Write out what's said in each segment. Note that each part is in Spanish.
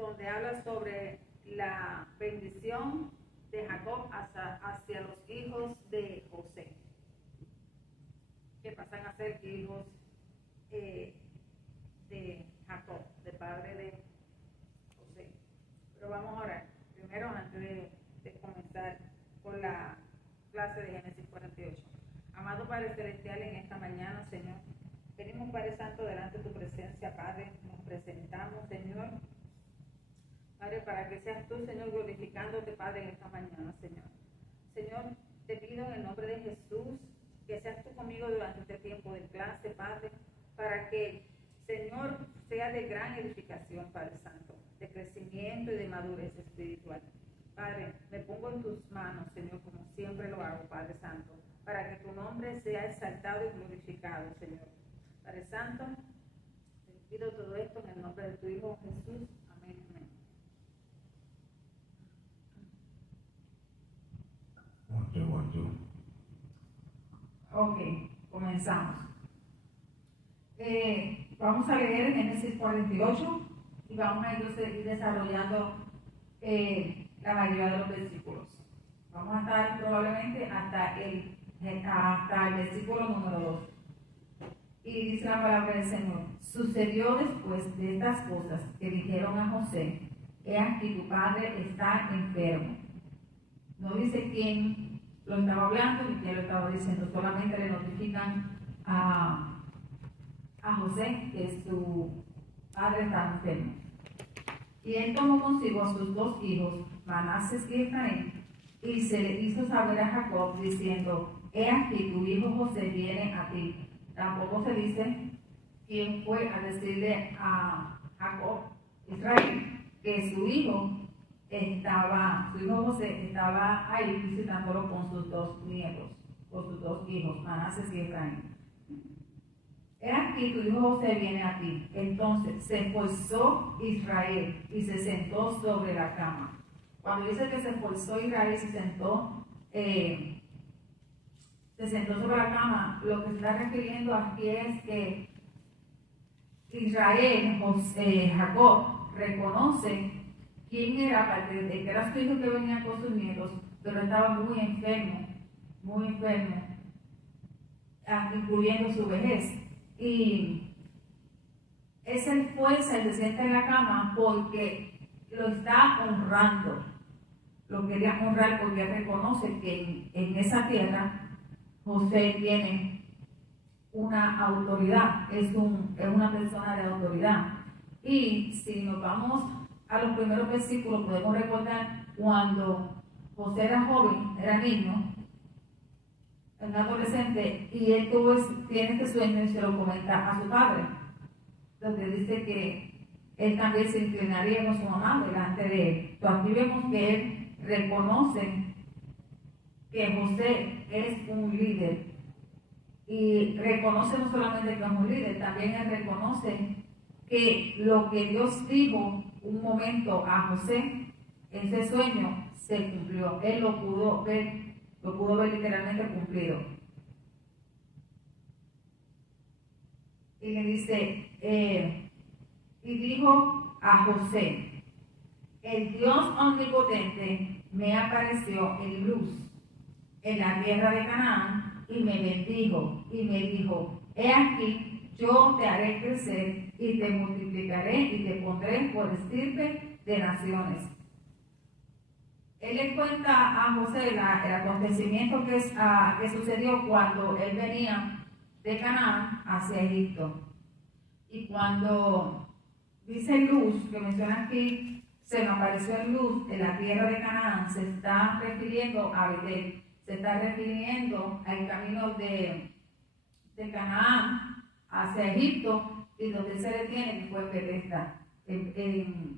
donde habla sobre la bendición de Jacob hacia los hijos de José, que pasan a ser hijos de Jacob, de padre de José. Pero vamos a orar primero antes de comenzar con la clase de Génesis 48. Amado Padre Celestial, en esta mañana, Señor, venimos, Padre Santo, delante de tu presencia, Padre, nos presentamos, Señor, Padre, para que seas tú, Señor, glorificándote, Padre, en esta mañana, Señor. Señor, te pido en el nombre de Jesús que seas tú conmigo durante este tiempo de clase, Padre, para que, Señor, sea de gran edificación, Padre Santo, de crecimiento y de madurez espiritual. Padre, me pongo en tus manos, Señor, como siempre lo hago, Padre Santo, para que tu nombre sea exaltado y glorificado, Señor. Padre Santo, te pido todo esto en el nombre de tu Hijo Jesús. Amén. Amén. Ok, comenzamos. Vamos a leer Génesis 48 y vamos a ir desarrollando la mayoría de los versículos. Vamos a estar probablemente hasta el versículo número 2. Y dice la palabra del Señor: sucedió después de estas cosas que dijeron a José: he aquí tu padre está enfermo. No dice quién lo estaba hablando ni quién lo estaba diciendo, solamente le notifican a José que su padre está enfermo. Y él tomó consigo a sus dos hijos, Manases y Efraín, y se le hizo saber a Jacob diciendo: he aquí tu hijo José viene a ti. Tampoco se dice quién fue a decirle a Jacob, Israel, que su hijo José estaba ahí visitándolo con sus dos nietos, con sus dos hijos, Manases y Efraín. He aquí tu hijo José viene a ti. Entonces se esforzó Israel y se sentó sobre la cama. Cuando dice que se esforzó Israel y se sentó sobre la cama, lo que se está refiriendo aquí es que Israel, Jacob, reconoce quién era, aparte de que era su hijo que venía con sus nietos, pero estaba muy enfermo, incluyendo su vejez. Y es el fuerza, el se sienta en la cama porque lo está honrando. Lo quería honrar porque reconoce que en esa tierra José tiene una autoridad, es una persona de autoridad. Y si nos vamos a los primeros versículos, podemos recordar cuando José era joven, era niño, un adolescente, y él tiene este sueño y se lo comenta a su padre, donde dice que él también se inclinaría con su mamá delante de él. Entonces aquí vemos que él reconoce que José es un líder, y reconoce no solamente que es un líder, también él reconoce que lo que Dios dijo un momento a José, ese sueño se cumplió. Él lo pudo ver literalmente cumplido. Y le dice, y dijo a José: el Dios omnipotente me apareció en luz en la tierra de Canaán y me bendijo y me dijo: he aquí, yo te haré crecer y te multiplicaré y te pondré por estirpe de naciones. Él le cuenta a José el acontecimiento que sucedió cuando él venía de Canaán hacia Egipto. Y cuando dice luz, que menciona aquí, se me apareció en luz en la tierra de Canaán, se está refiriendo a Betel, se está refiriendo al camino de Canaán hacia Egipto, y donde se detiene, que fue Bethesda, en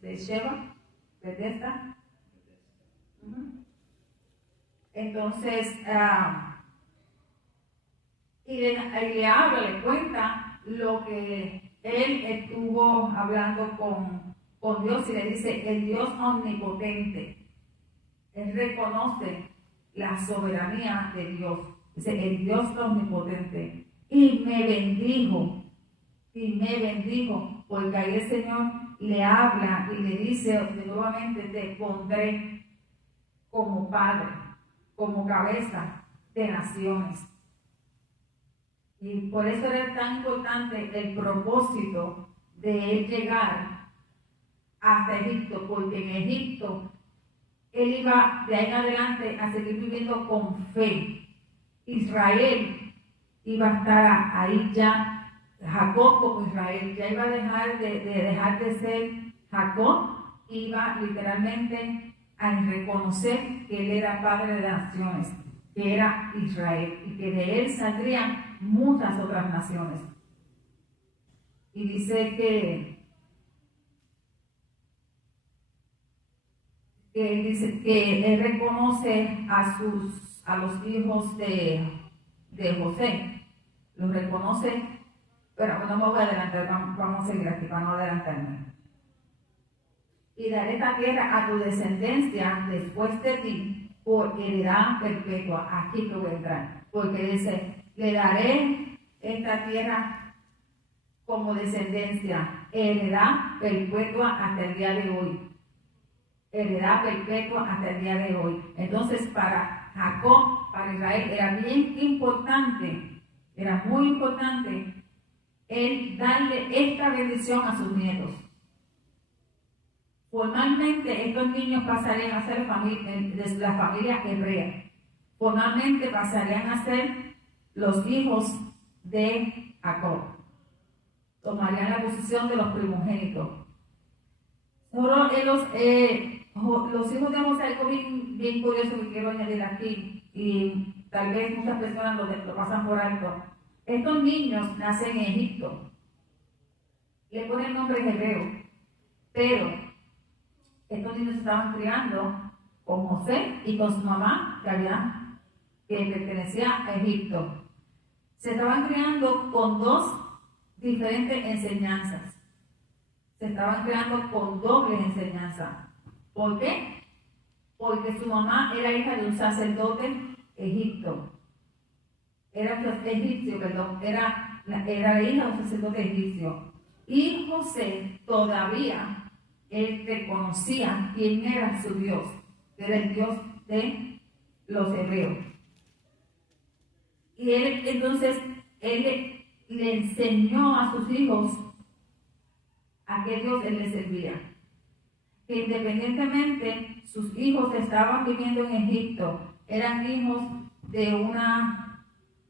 Beersheba, Bethesda. Entonces, y le habla, le cuenta lo que él estuvo hablando con Dios, y le dice: el Dios omnipotente. Él reconoce la soberanía de Dios. Dice: el Dios omnipotente. Y me bendijo y me bendijo, porque ahí el Señor le habla y le dice nuevamente, te pondré como padre, como cabeza de naciones. Y por eso era tan importante el propósito de él llegar hasta Egipto, porque en Egipto él iba de ahí en adelante a seguir viviendo con fe. Israel iba a estar ahí ya, Jacob como Israel, ya iba a dejar de ser Jacob, iba literalmente a reconocer que él era padre de naciones, que era Israel, y que de él saldrían muchas otras naciones. Y dice que él reconoce a los hijos de José, los reconoce, pero no me voy a adelantar, vamos a seguir aquí para no adelantarme. Y daré esta tierra a tu descendencia después de ti por heredad perpetua. Aquí te voy a entrar, porque dice, le daré esta tierra como descendencia, heredad perpetua hasta el día de hoy. Heredad perpetua hasta el día de hoy. Entonces, para Jacob, para Israel, era bien importante, era muy importante el darle esta bendición a sus nietos. Formalmente, estos niños pasarían a ser de la familia hebrea. Formalmente pasarían a ser los hijos de Jacob. Tomarían la posición de los primogénitos. Solo los hijos de José, algo bien curioso que quiero añadir aquí, y tal vez muchas personas lo pasan por alto. Estos niños nacen en Egipto, le ponen nombres hebreos, pero estos niños se estaban criando con José y con su mamá, que pertenecía a Egipto. Se estaban criando con dos diferentes enseñanzas. Se estaban creando con doble enseñanza. ¿Por qué? Porque su mamá era hija de un sacerdote egipcio. Era la hija de un sacerdote egipcio. Y José todavía, él reconocía quién era su Dios, que era el Dios de los hebreos. Y él le enseñó a sus hijos a qué Dios él les servía. Que independientemente sus hijos estaban viviendo en Egipto, eran hijos de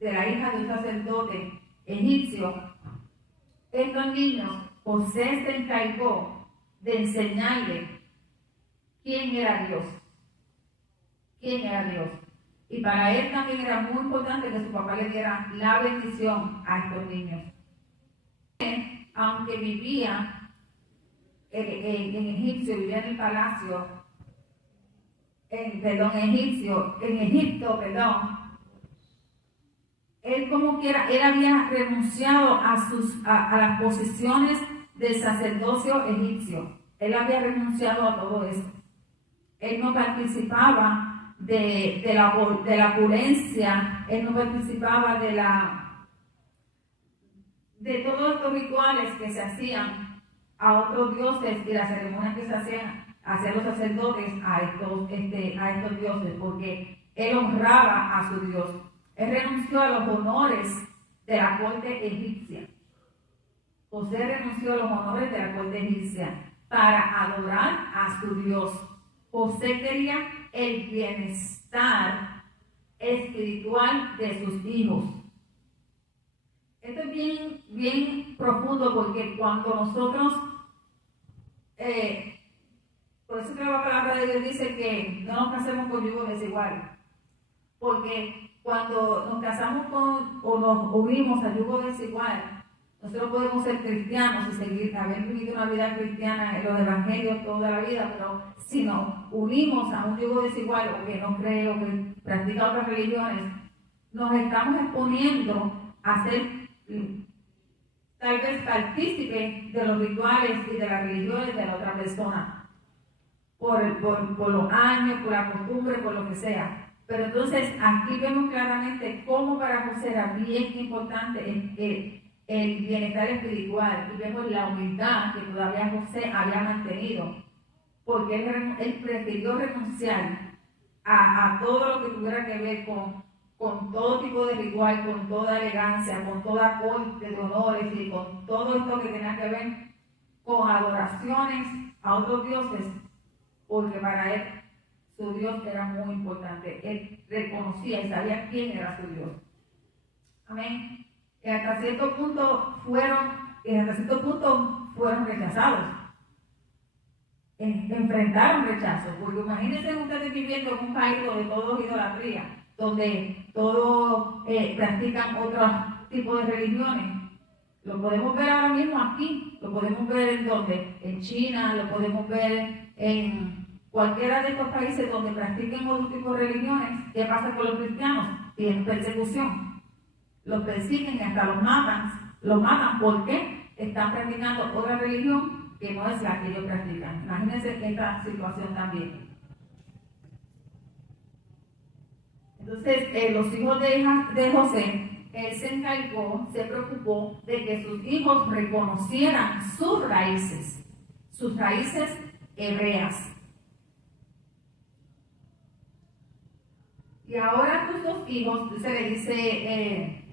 la hija de un sacerdote egipcio. Estos niños, José se encargó de enseñarle quién era Dios. ¿Quién era Dios? Y para él también era muy importante que su papá le diera la bendición a estos niños. Aunque vivía en vivía en el palacio, en Egipto, él como quiera, él había renunciado a las posiciones del sacerdocio egipcio. Él había renunciado a todo eso. Él no participaba de la opulencia, él no participaba de todos estos rituales que se hacían a otros dioses y las ceremonias que se hacían hacia los sacerdotes a estos dioses, porque él honraba a su Dios. Él renunció a los honores de la corte egipcia. José renunció a los honores de la corte egipcia para adorar a su Dios. José quería el bienestar espiritual de sus hijos. Esto es bien, bien profundo, porque cuando nosotros, por eso que la palabra de Dios dice que no nos casemos con yugo desigual, porque cuando nos casamos o nos unimos a yugo desigual, nosotros podemos ser cristianos y haber vivido una vida cristiana en los evangelios toda la vida, pero si nos unimos a un yugo desigual, o que no cree, o que practica otras religiones, nos estamos exponiendo a ser tal vez partícipe de los rituales y de las religiones de la otra persona, por los años, por la costumbre, por lo que sea. Pero entonces aquí vemos claramente cómo para José era bien importante el bienestar espiritual, y vemos la humildad que todavía José había mantenido, porque él prefirió renunciar a todo lo que tuviera que ver con todo tipo de ritual, con toda elegancia, con toda corte de honores y con todo esto que tenía que ver con adoraciones a otros dioses, porque para él su Dios era muy importante. Él reconocía y sabía quién era su Dios. Amén. Y hasta cierto punto fueron rechazados. Enfrentaron rechazo, porque imagínense ustedes viviendo en un país donde todo es idolatría, donde todos practican otros tipos de religiones. Lo podemos ver ahora mismo aquí, lo podemos ver en donde, en China, lo podemos ver en cualquiera de estos países donde practiquen otro tipo de religiones. ¿Qué pasa con los cristianos? Tienen persecución, los persiguen y hasta los matan. Los matan porque están practicando otra religión que no es la que ellos practican. Imagínense esta situación también. Entonces, los hijos de José, él se encargó, se preocupó de que sus hijos reconocieran sus raíces hebreas. Y ahora tus dos hijos, le dice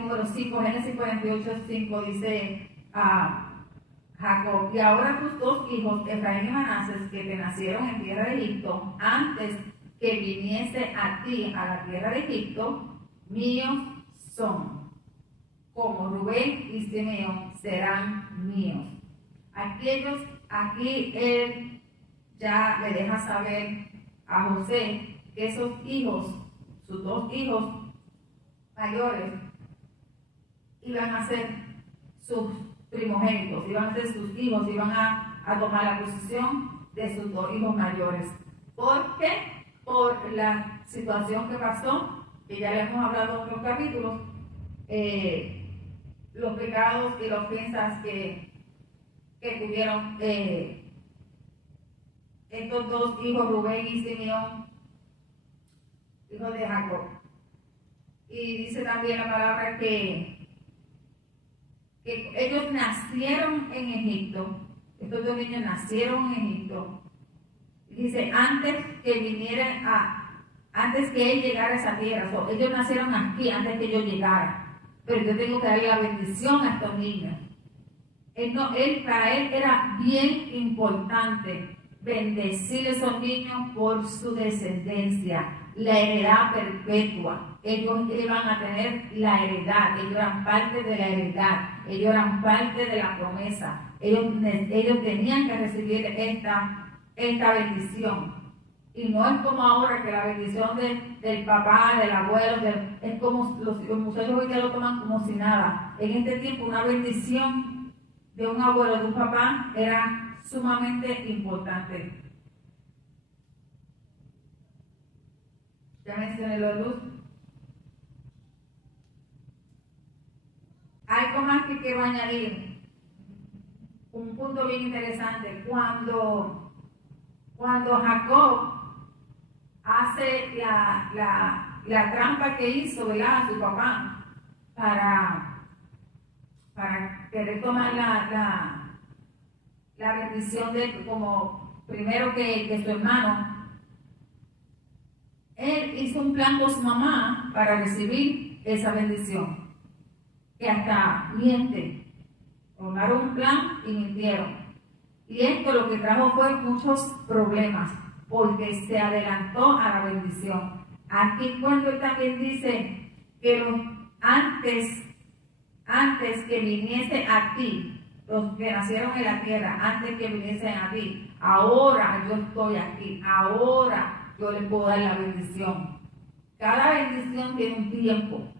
número 5, Génesis 48, 5, dice Jacob, y ahora tus dos hijos, Efraín y Manases, que te nacieron en tierra de Egipto, antes que viniese a ti a la tierra de Egipto, míos son, como Rubén y Simeón serán míos. Aquí él ya le deja saber a José que esos hijos, sus dos hijos mayores, iban a ser sus primogénitos, iban a ser sus hijos, iban a tomar la posición de sus dos hijos mayores. ¿Por qué? Por la situación que pasó, que ya le hemos hablado en otros capítulos, los pecados y las ofensas que tuvieron estos dos hijos, Rubén y Simeón, hijos de Jacob. Y dice también la palabra que ellos nacieron en Egipto, estos dos niños nacieron en Egipto. Dice, antes que él llegara a esa tierra, ellos nacieron aquí antes que yo llegara, pero yo tengo que darle la bendición a estos niños. Para él era bien importante bendecir a esos niños por su descendencia, la heredad perpetua. Ellos iban a tener la heredad, ellos eran parte de la heredad, ellos eran parte de la promesa, ellos tenían que recibir esta bendición. Y no es como ahora que la bendición del papá, del abuelo, es como los muchachos hoy ya lo toman como si nada. En este tiempo una bendición de un abuelo, de un papá, era sumamente importante. Ya mencioné lo de luz. Algo más que quiero añadir. Un punto bien interesante. Cuando Jacob hace la trampa que hizo, ¿verdad?, a su papá para querer tomar la bendición de él como primero que su hermano, él hizo un plan con su mamá para recibir esa bendición, que hasta miente. Tomaron un plan y mintieron. Y esto lo que trajo fue muchos problemas, porque se adelantó a la bendición. Aquí cuando él también dice que antes que viniese a ti, los que nacieron en la tierra, antes que viniesen a ti, ahora yo estoy aquí, ahora yo les puedo dar la bendición. Cada bendición tiene un tiempo.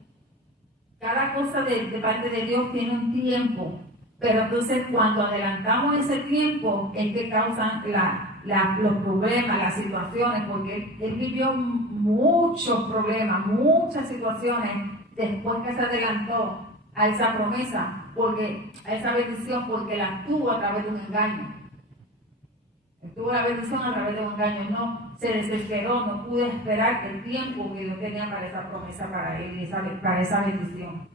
Cada cosa de parte de Dios tiene un tiempo. Pero entonces cuando adelantamos ese tiempo es que causan los problemas, las situaciones, porque él vivió muchos problemas, muchas situaciones después que se adelantó a esa promesa, a esa bendición, porque la tuvo a través de un engaño. Tuvo la bendición a través de un engaño, no se desesperó, no pudo esperar el tiempo que Dios tenía para esa promesa para él y para esa bendición.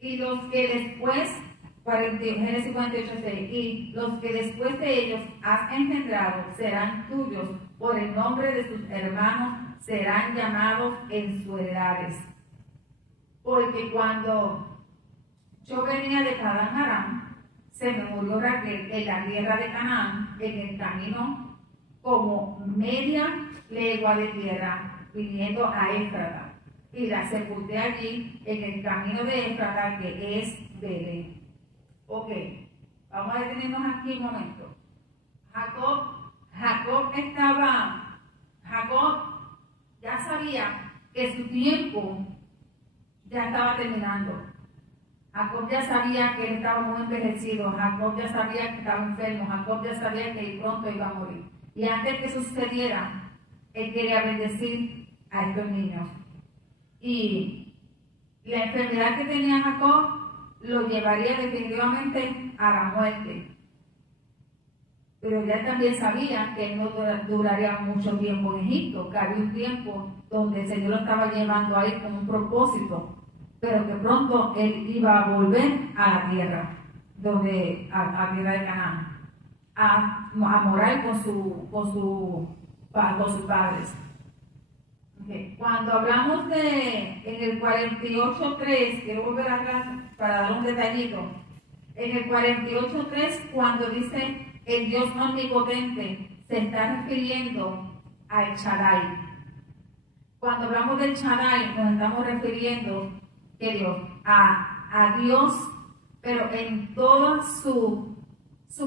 Y los que después, Génesis 48:6, y los que después de ellos has engendrado serán tuyos, por el nombre de sus hermanos serán llamados en sus heredades. Porque cuando yo venía de Padán Aram, se me murió Raquel en la tierra de Canaán, en el camino como media legua de tierra, viniendo a Éfrata. Y la sepulté allí, en el camino de Éfrata, que es Belén. Ok, vamos a detenernos aquí un momento. Jacob ya sabía que su tiempo ya estaba terminando. Jacob ya sabía que él estaba muy envejecido. Jacob ya sabía que estaba enfermo. Jacob ya sabía que pronto iba a morir. Y antes que eso sucediera, él quería bendecir a estos niños. Y la enfermedad que tenía Jacob lo llevaría definitivamente a la muerte. Pero ya también sabía que él no duraría mucho tiempo en Egipto, que había un tiempo donde el Señor lo estaba llevando ahí con un propósito, pero que pronto él iba a volver a la tierra, a tierra de Canaán, a morar con sus padres. Okay. Cuando hablamos en el 48:3, quiero volver atrás para dar un detallito. En el 48:3, cuando dice el Dios omnipotente, se está refiriendo a El Shaddai. Cuando hablamos del Shaddai, nos estamos refiriendo a Dios, pero en toda su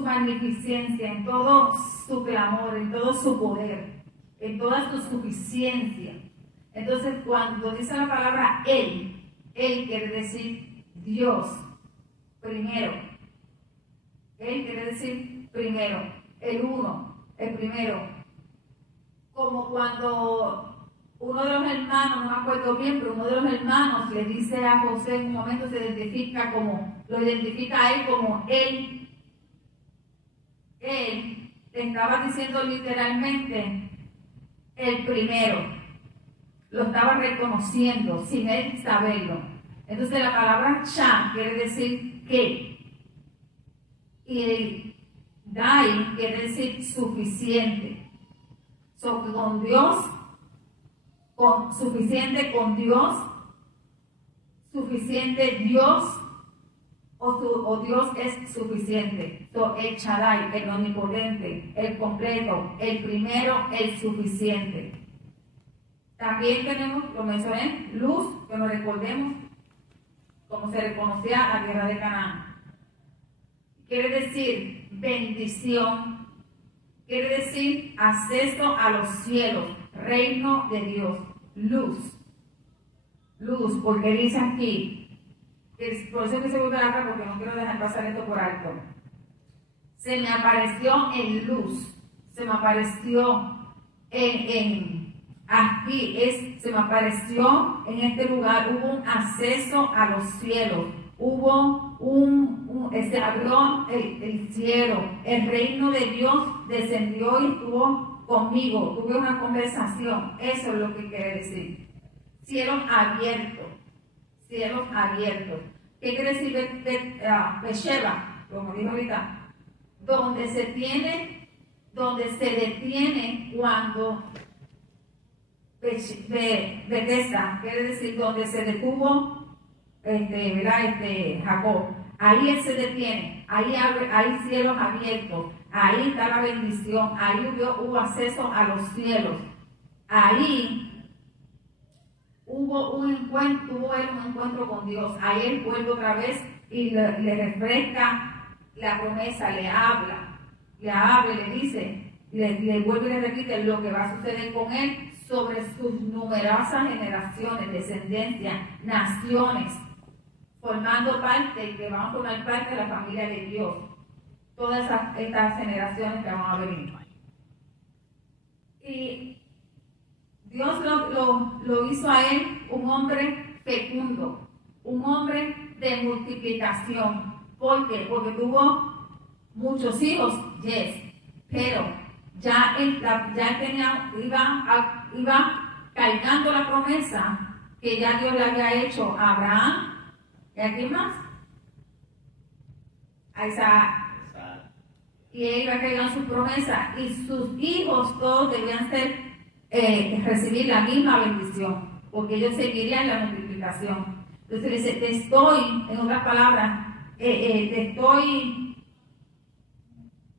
magnificencia, en todo su clamor, en todo su poder, en toda su suficiencia. Entonces, cuando dice la palabra Él quiere decir Dios primero. Él quiere decir primero, el uno, el primero. Como cuando uno de los hermanos, no me acuerdo bien, pero uno de los hermanos le dice a José en un momento, lo identifica a él como Él. Él estaba diciendo literalmente el primero. Lo estaba reconociendo sin él saberlo. Entonces la palabra Shah quiere decir que. Y el Dai quiere decir suficiente. Con Dios, suficiente con Dios, suficiente Dios, o Dios es suficiente. El Shaddai, el omnipotente, el completo, el primero, el suficiente. También tenemos, lo mencioné, luz, que nos recordemos como se reconocía la tierra de Canaán. Quiere decir bendición, quiere decir acceso a los cielos, reino de Dios, luz, porque dice aquí, por eso que se vuelve a hablar, porque no quiero dejar pasar esto por alto. Se me apareció en luz, se me apareció se me apareció en este lugar, hubo un acceso a los cielos, hubo se abrió el cielo, el reino de Dios descendió y estuvo conmigo, tuve una conversación, eso es lo que quiere decir. Cielos abiertos. ¿Qué quiere decir Besheba? Como dijo ahorita, donde se detiene cuando Bethesda, quiere decir donde se detuvo Jacob. Ahí él se detiene, hay cielos abiertos, ahí está la bendición, ahí hubo acceso a los cielos, ahí tuvo él un encuentro con Dios, ahí él vuelve otra vez y le refresca la promesa, le habla y le dice, le vuelve y le repite lo que va a suceder con él sobre sus numerosas generaciones, descendencia, naciones, formando parte, que van a formar parte de la familia de Dios. Todas estas generaciones que van a venir. Y Dios lo hizo a él un hombre fecundo, un hombre de multiplicación. ¿Por qué? Porque tuvo muchos hijos, pero ya él iba cargando la promesa que ya Dios le había hecho a Abraham, ¿Y a quién más? A Isaac. Y él iba a cargar su promesa, y sus hijos todos debían recibir la misma bendición, porque ellos seguirían la multiplicación. Entonces dice, te estoy, en otras palabras, te estoy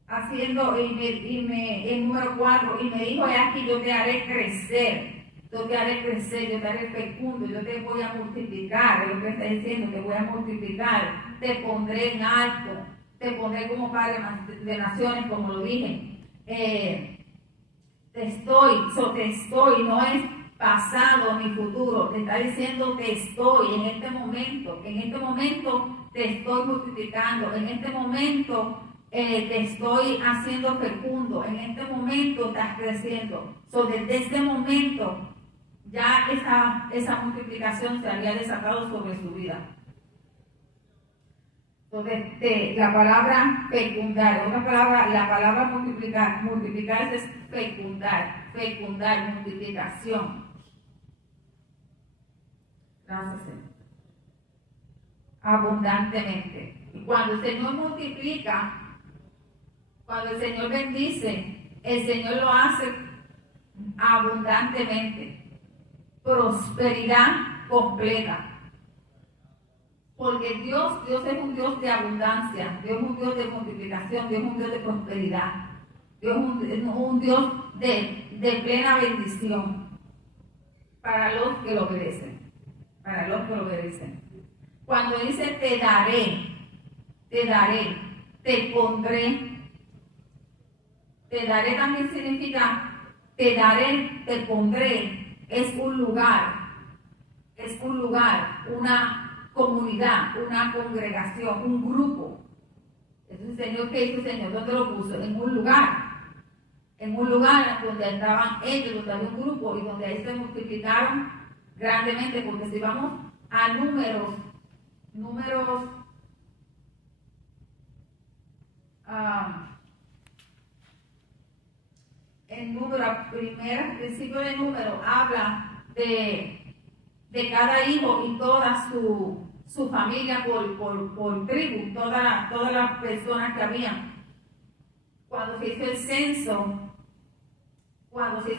haciendo, el número 4, y me dijo, aquí yo te haré crecer, yo te haré fecundo, yo te voy a multiplicar, es lo que está diciendo, te voy a multiplicar, te pondré en alto, te pondré como padre de naciones, como lo dije. Te estoy, no es pasado ni futuro, te está diciendo te estoy en este momento te estoy multiplicando, en este momento te estoy haciendo fecundo, en este momento estás creciendo. Desde este momento ya esa multiplicación se había desatado sobre su vida. Entonces, la palabra fecundar, otra palabra, la palabra multiplicar es fecundar, multiplicación. Gracias, Señor. Abundantemente. Y cuando el Señor multiplica, cuando el Señor bendice, el Señor lo hace abundantemente. Prosperidad completa. Porque Dios es un Dios de abundancia, Dios es un Dios de multiplicación, Dios es un Dios de prosperidad, Dios es un Dios de plena bendición para los que lo obedecen, Cuando dice te daré, te pondré, te daré también significa te daré, te pondré, es un lugar, una comunidad, una congregación, un grupo. Entonces, Señor, ¿qué hizo el Señor? ¿Dónde lo puso? En un lugar donde estaban ellos, donde había un grupo y donde ahí se multiplicaron grandemente, porque si vamos a números, el principio de número habla de cada hijo y toda su familia por tribu, todas las personas que habían. Cuando se hizo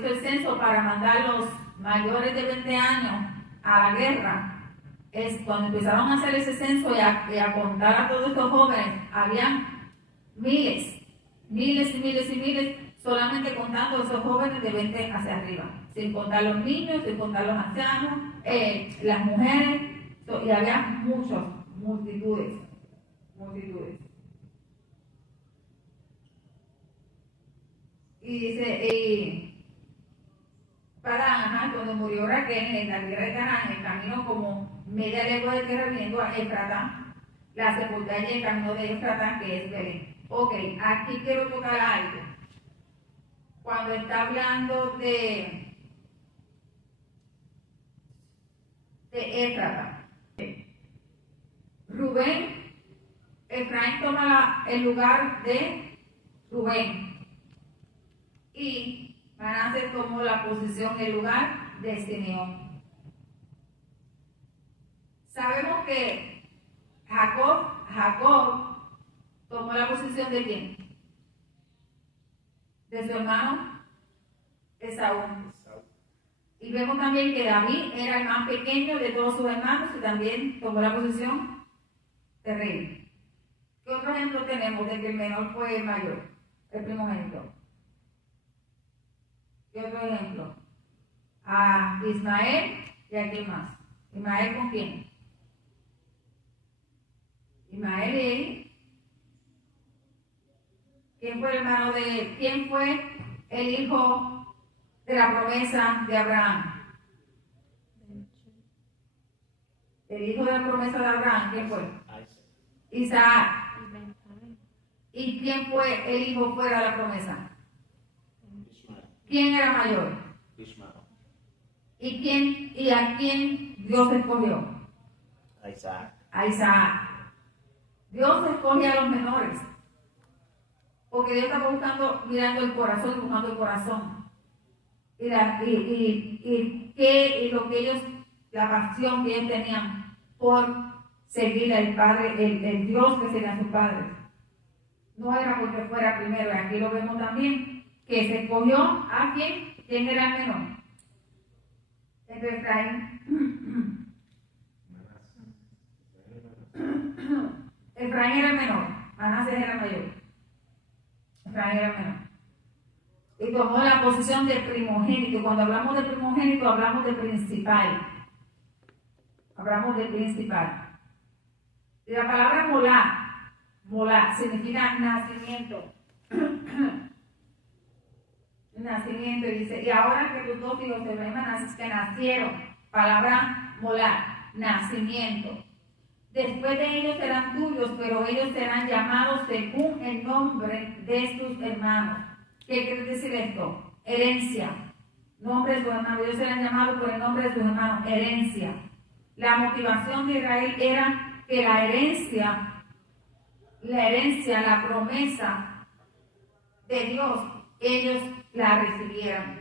el censo para mandar los mayores de 20 años a la guerra, es cuando empezaron a hacer ese censo y a contar a todos estos jóvenes, habían miles, solamente contando a esos jóvenes de 20 hacia arriba, sin contar los niños, sin contar los ancianos, las mujeres, y había multitudes. Y dice, cuando murió Raquel en la tierra de Canaán, el camino como media legua de tierra viniendo a Efrata, la sepultura allí el camino de Efrata, que es Belén. Ok, aquí quiero tocar algo. Cuando está hablando de Efrata, Rubén, Efraín toma el lugar de Rubén y Manasés tomó la posición, el lugar de Simeón. Sabemos que Jacob tomó la posición de ¿quién? De su hermano Esaú. Y vemos también que David era el más pequeño de todos sus hermanos y también tomó la posición de rey. ¿Qué otro ejemplo tenemos de que el menor fue el mayor, el primogénito? ¿Qué otro ejemplo? A Ismael y a quién más. ¿Ismael con quién? Ismael y él. ¿Quién fue el hijo de la promesa de Abraham? El hijo de la promesa de Abraham, ¿quién fue? Isaac. ¿Y quién fue el hijo fuera de la promesa? ¿Quién era mayor? ¿Y a quién Dios escogió? A Isaac. Dios escoge a los menores. Porque Dios está mirando el corazón y buscando el corazón. Y lo que ellos, la pasión que ellos tenían por seguir al Padre, el Dios que serían sus padres. No era porque fuera primero, y aquí lo vemos también, que se escogió a quién era el menor. Entre Efraín. Efraín era el menor, Manasés era el mayor. Efraín era el menor. Y tomó la posición de primogénito. Cuando hablamos de primogénito, hablamos de principal. Hablamos de principal. Y la palabra molá significa nacimiento. Nacimiento, y dice, y ahora que tus dos hijos de Manases que nacieron, palabra molá, nacimiento. Después de ellos serán tuyos, pero ellos serán llamados según el nombre de sus hermanos. ¿Qué quiere decir esto? Herencia. Nombre de sus hermanos. Ellos serán llamados por el nombre de sus hermanos. Herencia. La motivación de Israel era que la herencia, la promesa de Dios, ellos la recibieran.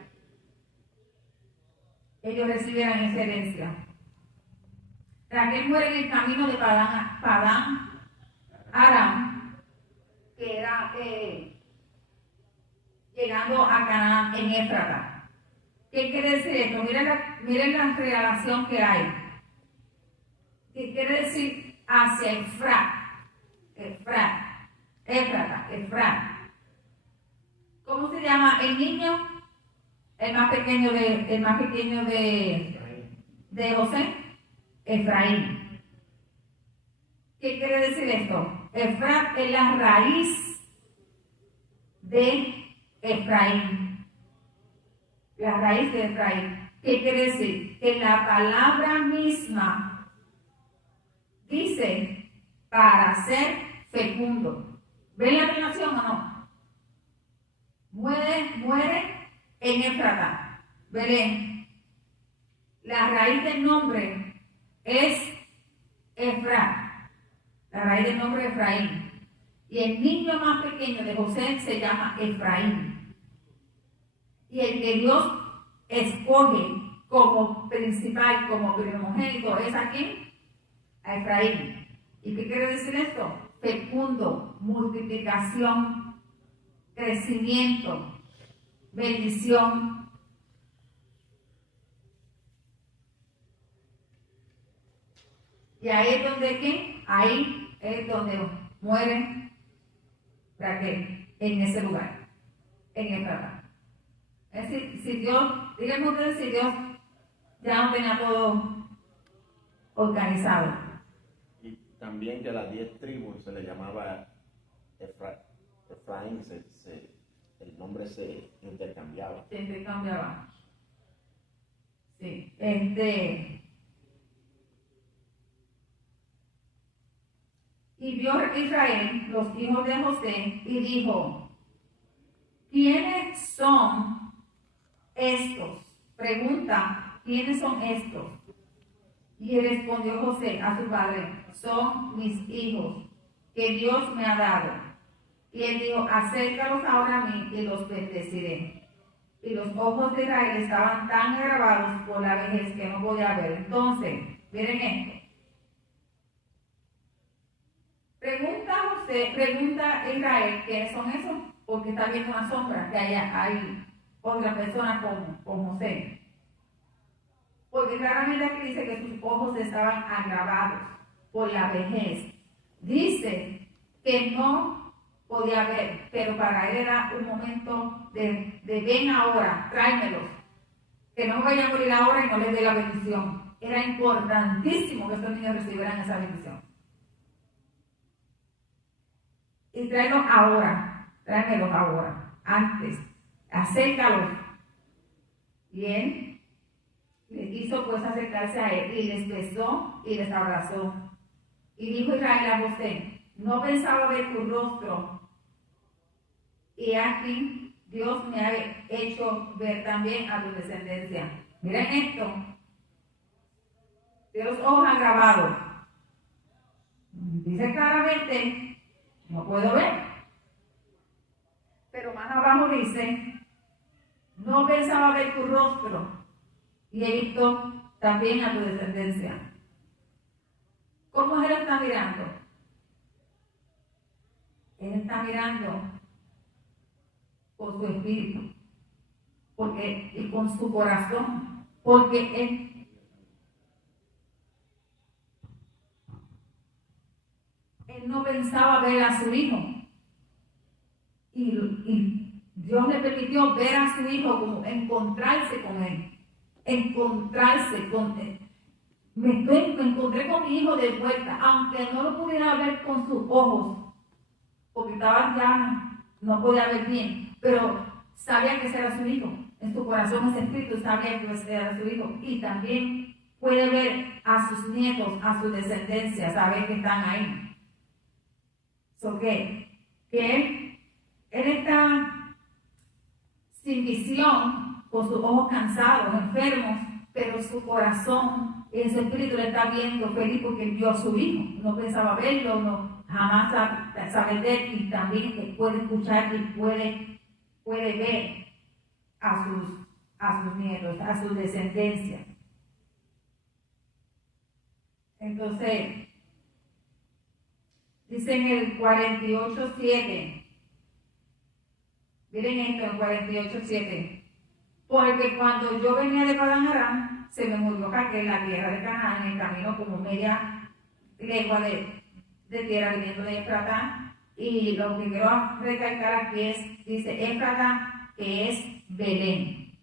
Ellos recibieran esa herencia. Raquel muere en el camino de Padán Aram, que era llegando a Canaán en Éfrata. ¿Qué quiere decir esto? Miren la relación que hay. ¿Qué quiere decir hacia Éfrata? ¿Cómo se llama el niño? El más pequeño de José. Efraín. ¿Qué quiere decir esto? Efrat es la raíz de Efraín. La raíz de Efraín. ¿Qué quiere decir? Que la palabra misma dice para ser fecundo. ¿Ven la relación o no? Muere en Éfrata, Belén. La raíz del nombre es Efrat, la raíz del nombre Efraín. Y el niño más pequeño de José se llama Efraín. Y el que Dios escoge como principal, como primogénito, ¿es a quién? A Efraín. ¿Y qué quiere decir esto? Fecundo, multiplicación, crecimiento, bendición. Y ahí es donde, ¿qué? Ahí es donde muere Raquel, en ese lugar, en Efrata. Es decir, si Dios, díganme ustedes si Dios ya no tenía todo organizado. Y también que las 10 tribus se le llamaba Efraín, el nombre se intercambiaba. Se intercambiaba. Sí, Y vio Israel los hijos de José y dijo, ¿quiénes son estos? Pregunta, ¿quiénes son estos? Y respondió José a su padre, son mis hijos que Dios me ha dado. Y él dijo, acércalos ahora a mí y los bendeciré. Y los ojos de Israel estaban tan agravados por la vejez que no podía ver. Entonces, miren esto. Pregunta Israel, ¿quiénes son esos? Porque está viendo una sombra, que hay otra persona con José. Porque claramente aquí dice que sus ojos estaban agravados por la vejez. Dice que no podía ver, pero para él era un momento de ven ahora, tráemelos. Que no vayan a morir ahora y no les dé la bendición. Era importantísimo que estos niños recibieran esa bendición. Y tráemelos ahora, antes, acércalos. Y él le quiso pues acercarse a él y les besó y les abrazó. Y dijo Israel a José, no pensaba ver tu rostro. Y aquí Dios me ha hecho ver también a tu descendencia. Miren esto. De los ojos agravados. Dice claramente, no puedo ver. Pero más abajo dice, no pensaba ver tu rostro y he visto también a tu descendencia. ¿Cómo él está mirando? Él está mirando con su espíritu, porque, y con su corazón, porque él no pensaba ver a su hijo. Y Dios le permitió ver a su hijo, como encontrarse con él, encontrarse con él. Me encontré con mi hijo de vuelta, aunque no lo pudiera ver con sus ojos, porque estaba ya, no podía ver bien, pero sabía que ese era su hijo. En su corazón, ese espíritu sabía que ese era su hijo. Y también puede ver a sus nietos, a su descendencia, saber que están ahí. ¿So qué? Que él está sin visión, con sus ojos cansados, enfermos, pero su corazón y su espíritu le está viendo feliz porque vio a su hijo. No pensaba verlo, no, jamás sabe de él, y también puede escuchar y puede ver a sus nietos, a su descendencia. Entonces, dice en el 48:7. Miren esto, en 48:7. Porque cuando yo venía de Padán Aram, se me murió Raquel, la tierra de Canaán, en el camino como media legua de tierra viniendo de Efratá. Y lo que quiero recalcar aquí dice Efratá, que es Belén.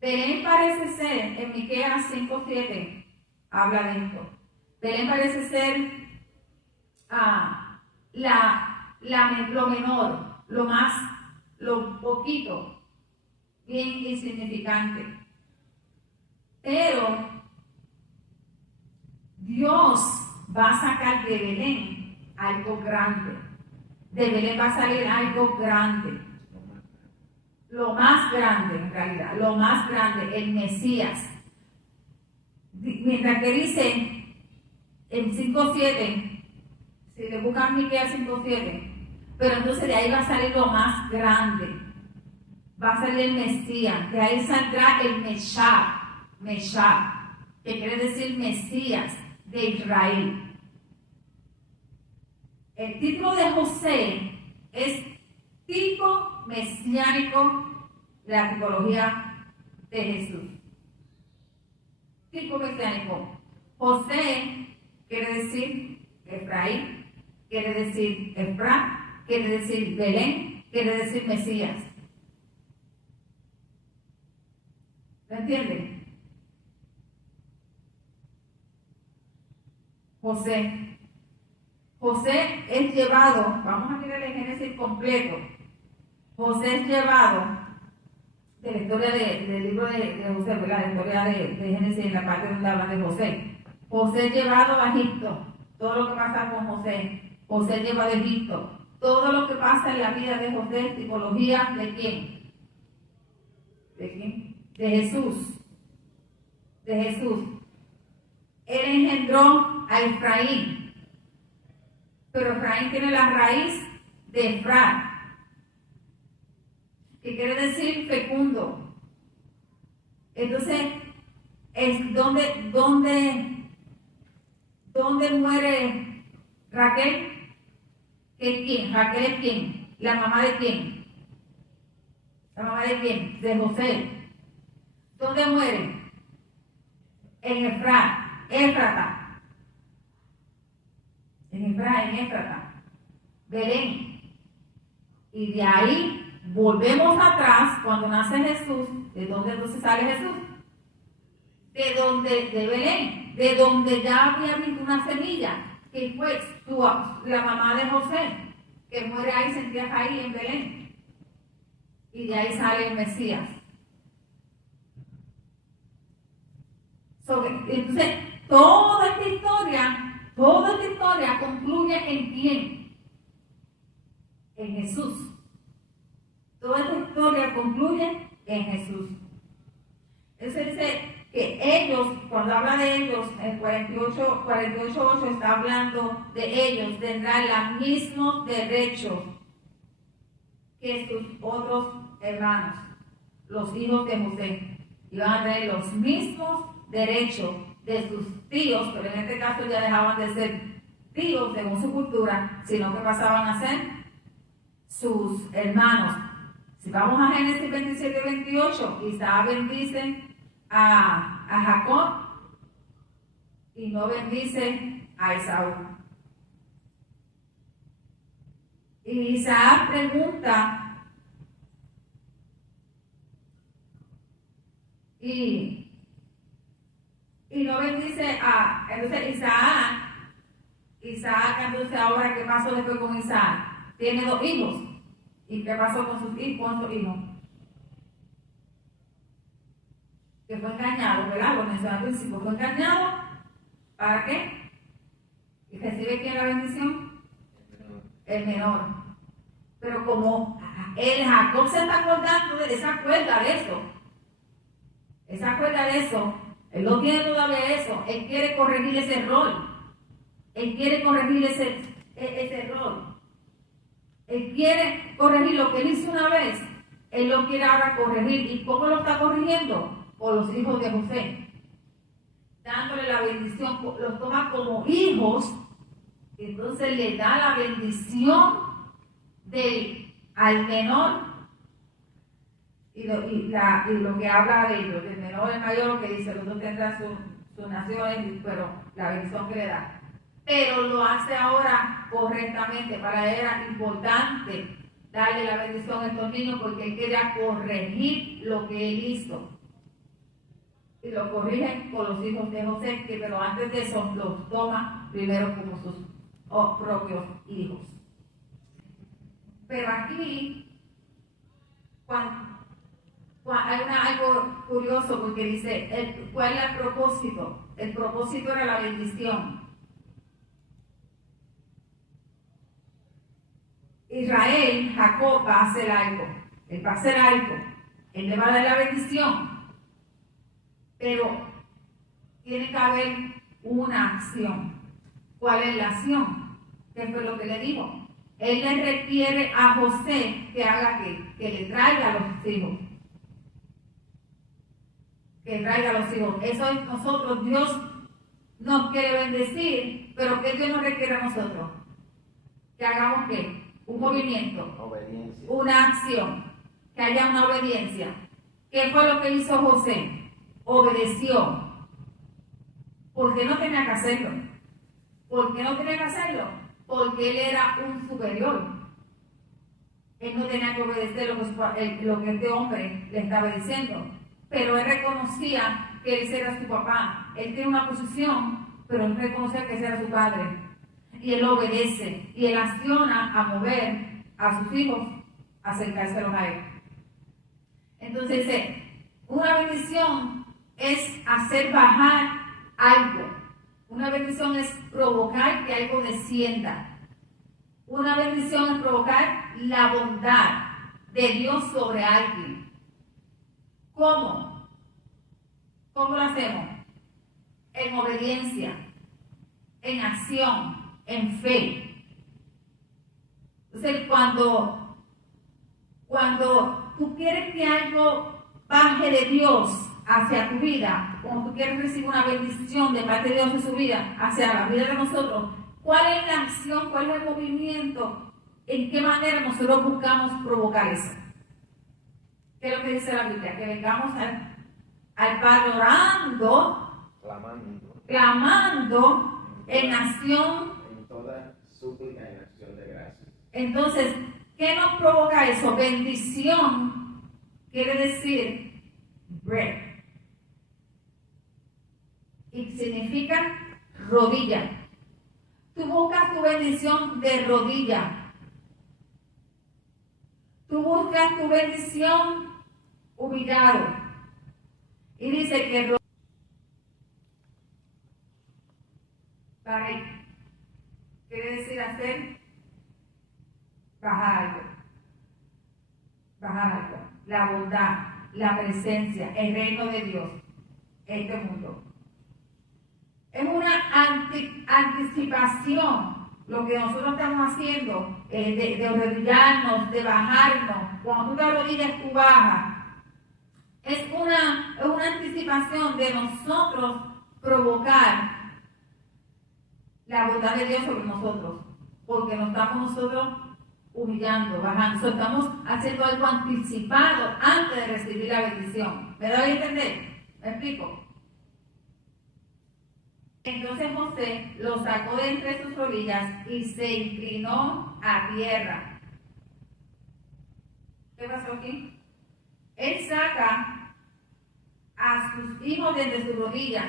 Belén parece ser, en Miqueas 5:7, habla de esto. Belén parece ser lo menor, lo poquito, bien insignificante. Pero Dios va a sacar de Belén algo grande. De Belén va a salir algo grande. Lo más grande, en realidad, lo más grande, el Mesías. Mientras que dice en 5:7, si le buscan Miqueas 5:7, pero entonces de ahí va a salir lo más grande. Va a salir el Mesías, de ahí saldrá el Meshach, que quiere decir Mesías de Israel. El título de José es tipo mesiánico de la tipología de Jesús. Tipo mesiánico. José quiere decir Efraín, quiere decir Efra, quiere decir Belén, quiere decir Mesías. ¿Me entienden? José es llevado, vamos a mirar el Génesis completo. José es llevado de la historia del libro de José, ¿verdad? La historia de Génesis en la parte donde habla de José. José es llevado a Egipto, todo lo que pasa con José. José es llevado a Egipto. Todo lo que pasa en la vida de José es tipología de quién. ¿De quién? De Jesús. De Jesús. Él engendró a Efraín, pero Efraín tiene la raíz de Efra, que quiere decir fecundo. Entonces, es donde muere Raquel. ¿Quién? Raquel es quién? ¿La mamá de quién? ¿La mamá de quién? De José. ¿Dónde muere? En Éfrata. En Éfrata. Belén. Y de ahí volvemos atrás, cuando nace Jesús. ¿De dónde entonces sale Jesús? De Belén, de donde ya había visto una semilla, que fue la mamá de José, que muere ahí, sentías ahí en Belén. Y de ahí sale el Mesías. Entonces, toda esta historia concluye en quién? En Jesús. Toda esta historia concluye en Jesús. Eso dice que ellos, cuando habla de ellos, en 48:8 está hablando de ellos, tendrán los mismos derechos que sus otros hermanos, los hijos de José. Y van a tener los mismos derechos de sus tíos, pero en este caso ya dejaban de ser tíos según su cultura, sino que pasaban a ser sus hermanos. Si vamos a Génesis 27-28, Isaac bendice a Jacob y no bendice a Esaú. Y Isaac pregunta, y no bendice a... Entonces Isaac, entonces ahora, ¿qué pasó después con Isaac? Tiene 2 hijos. ¿Y qué pasó con sus hijos? Que fue engañado, ¿verdad? Lo mencioné al principio. Fue engañado. ¿Para qué? ¿Y recibe quién la bendición? El menor. Pero como Jacob se está acordando de esa cuerda de eso. Esa cuerda de eso. Él no tiene todavía eso. Él quiere corregir ese error. Él quiere corregir ese error. Él quiere corregir lo que él hizo una vez. Él lo quiere ahora corregir. ¿Y cómo lo está corrigiendo? Por los hijos de José. Dándole la bendición. Los toma como hijos. Entonces le da la bendición al menor. Y lo que habla de ellos. Del menor al mayor, que dice, los dos tendrán sus naciones, pero la bendición que le da. Pero lo hace ahora correctamente. Para él era importante darle la bendición a estos niños porque él quería corregir lo que él hizo. Y lo corrigen con los hijos de José, pero antes de eso los toma primero como sus propios hijos. Pero aquí, hay algo curioso porque dice, ¿cuál era el propósito? El propósito era la bendición. Israel, Jacob va a hacer algo. Él va a hacer algo. Él le va a dar la bendición. Pero tiene que haber una acción. ¿Cuál es la acción? ¿Qué fue lo que le dijo? Él le requiere a José que haga que le traiga a los hijos. Que traiga a los hijos. Eso es nosotros. Dios nos quiere bendecir, pero ¿qué Dios nos requiere a nosotros? Que hagamos ¿qué? Un movimiento, obediencia. Una acción, que haya una obediencia. ¿Qué fue lo que hizo José? Obedeció. ¿Por qué no tenía que hacerlo? ¿Por qué no tenía que hacerlo? Porque él era un superior. Él no tenía que obedecer lo que este hombre le estaba diciendo. Pero él reconocía que ese era su papá. Él tiene una posición, pero él reconocía que ese era su padre. Y él obedece, y él acciona a mover a sus hijos a acercárselos a él. Entonces dice, una bendición es hacer bajar algo. Una bendición es provocar que algo descienda. Una bendición es provocar la bondad de Dios sobre alguien. ¿Cómo? ¿Cómo lo hacemos? En obediencia, en acción, en fe. Entonces, cuando tú quieres que algo baje de Dios hacia tu vida, cuando tú quieres recibir una bendición de parte de Dios en su vida, hacia la vida de nosotros, ¿cuál es la acción? ¿Cuál es el movimiento? ¿En qué manera nosotros buscamos provocar eso? ¿Qué es lo que dice la Biblia? Que vengamos al Padre orando, clamando en acción, toda súplica en acción de gracias. Entonces, ¿qué nos provoca eso? Bendición quiere decir bread. Y significa rodilla. Tú buscas tu bendición de rodilla. Tú buscas tu bendición humillado. Y dice que quiere decir hacer bajar algo. Bajar algo. La bondad, la presencia, el reino de Dios, este mundo. Es una anticipación lo que nosotros estamos haciendo, de arrodillarnos, de bajarnos. Cuando tú te arrodillas, tú bajas. Es una anticipación de nosotros provocar la bondad de Dios sobre nosotros, porque nos estamos nosotros humillando, bajando, estamos haciendo algo anticipado antes de recibir la bendición. ¿Me doy a entender? ¿Me explico? Entonces José lo sacó de entre sus rodillas y se inclinó a tierra. ¿Qué pasó aquí? Él saca a sus hijos de entre sus rodillas,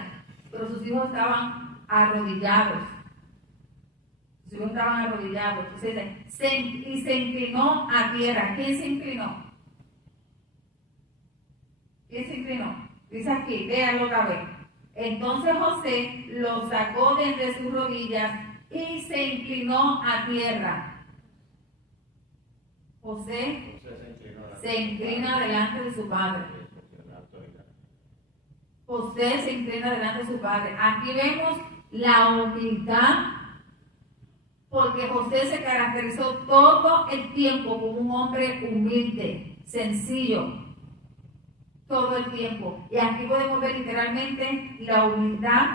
pero sus hijos estaban arrodillados. Sus hijos estaban arrodillados. Entonces, y se inclinó a tierra. ¿Quién se inclinó? ¿Quién se inclinó? Dice aquí, véanlo otra vez. Entonces José lo sacó de entre sus rodillas y se inclinó a tierra. José se inclina delante de su padre. José se inclina delante de su padre. Aquí vemos la humildad, porque José se caracterizó todo el tiempo como un hombre humilde, sencillo, todo el tiempo. Y aquí podemos ver literalmente la humildad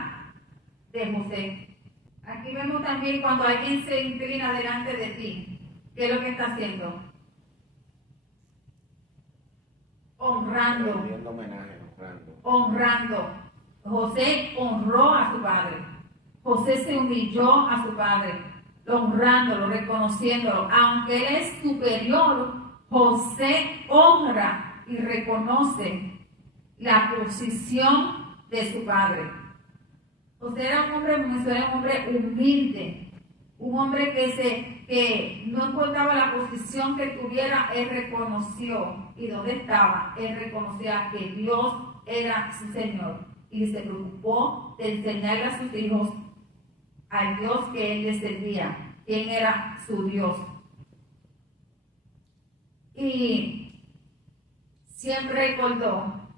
de José. Aquí vemos también cuando alguien se inclina delante de ti, ¿qué es lo que está haciendo? Honrando. Rendiendo homenaje, Honrando. José honró a su padre. José se humilló a su padre, honrándolo, reconociéndolo. Aunque él es superior, José honra y reconoce la posición de su padre. José era un hombre humilde, un hombre que no importaba la posición que tuviera, él reconoció, y dónde estaba, él reconocía que Dios era su Señor, y se preocupó de enseñarle a sus hijos al Dios que él les servía, quién era su Dios. Y siempre recordó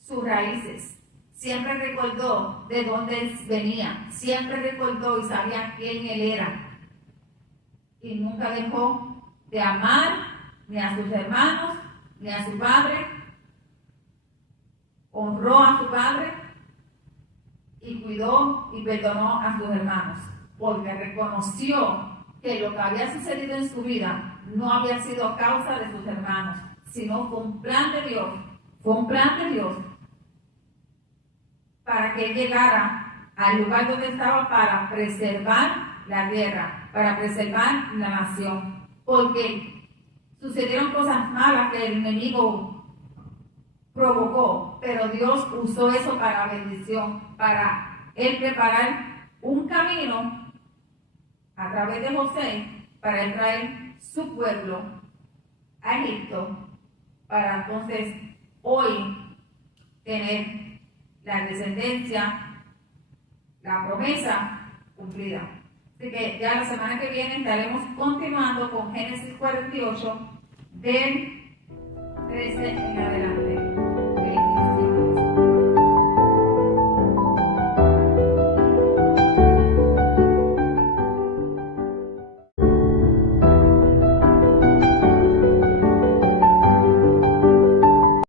sus raíces, siempre recordó de dónde él venía, siempre recordó y sabía quién él era. Y nunca dejó de amar ni a sus hermanos, ni a su padre. Honró a su padre y cuidó y perdonó a sus hermanos, porque reconoció que lo que había sucedido en su vida no había sido causa de sus hermanos, sino fue un plan de Dios, para que él llegara al lugar donde estaba para preservar la tierra, para preservar la nación, porque sucedieron cosas malas que el enemigo provocó, pero Dios usó eso para bendición, para él preparar un camino a través de José para él traer su pueblo a Egipto, para entonces hoy tener la descendencia, la promesa cumplida. Así que ya la semana que viene estaremos continuando con Génesis 48 del 13 en adelante.